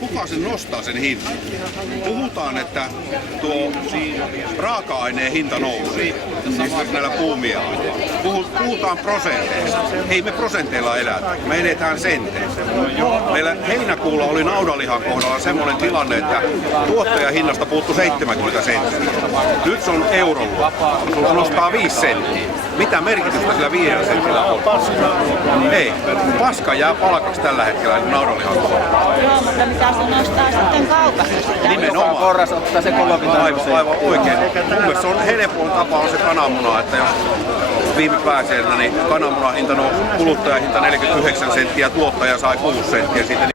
Kuka sen nostaa sen hinnan? Puhutaan, että tuo raaka-aineen hinta nousee, esimerkiksi näillä puumiaineilla. Puhutaan prosenteista. Ei me prosenteilla elätä, me eletään senteistä. Meillä heinäkuulla oli naudanlihan kohdalla semmoinen tilanne, että tuottajahinnasta puuttui 70 senttiä. Nyt se on eurolla. Sulla nostaa 5 senttiä. Mitä merkitystä sillä 5 sentillä on? Ei. Paska jää palkaksi tällä hetkellä naudanlihan kohdalla. Joo, mutta mitä se nostaa sitten kaupassa? Nimenomaan. Porras ottaa se 30. Aivan oikein. Mun mielestä se on helpoin tapa on se kananmuna, että jos viime pääsiäisenä niin kananmunan hinta nousi, kuluttajahinta 49 senttiä, tuottaja sai 6 senttiä siitä.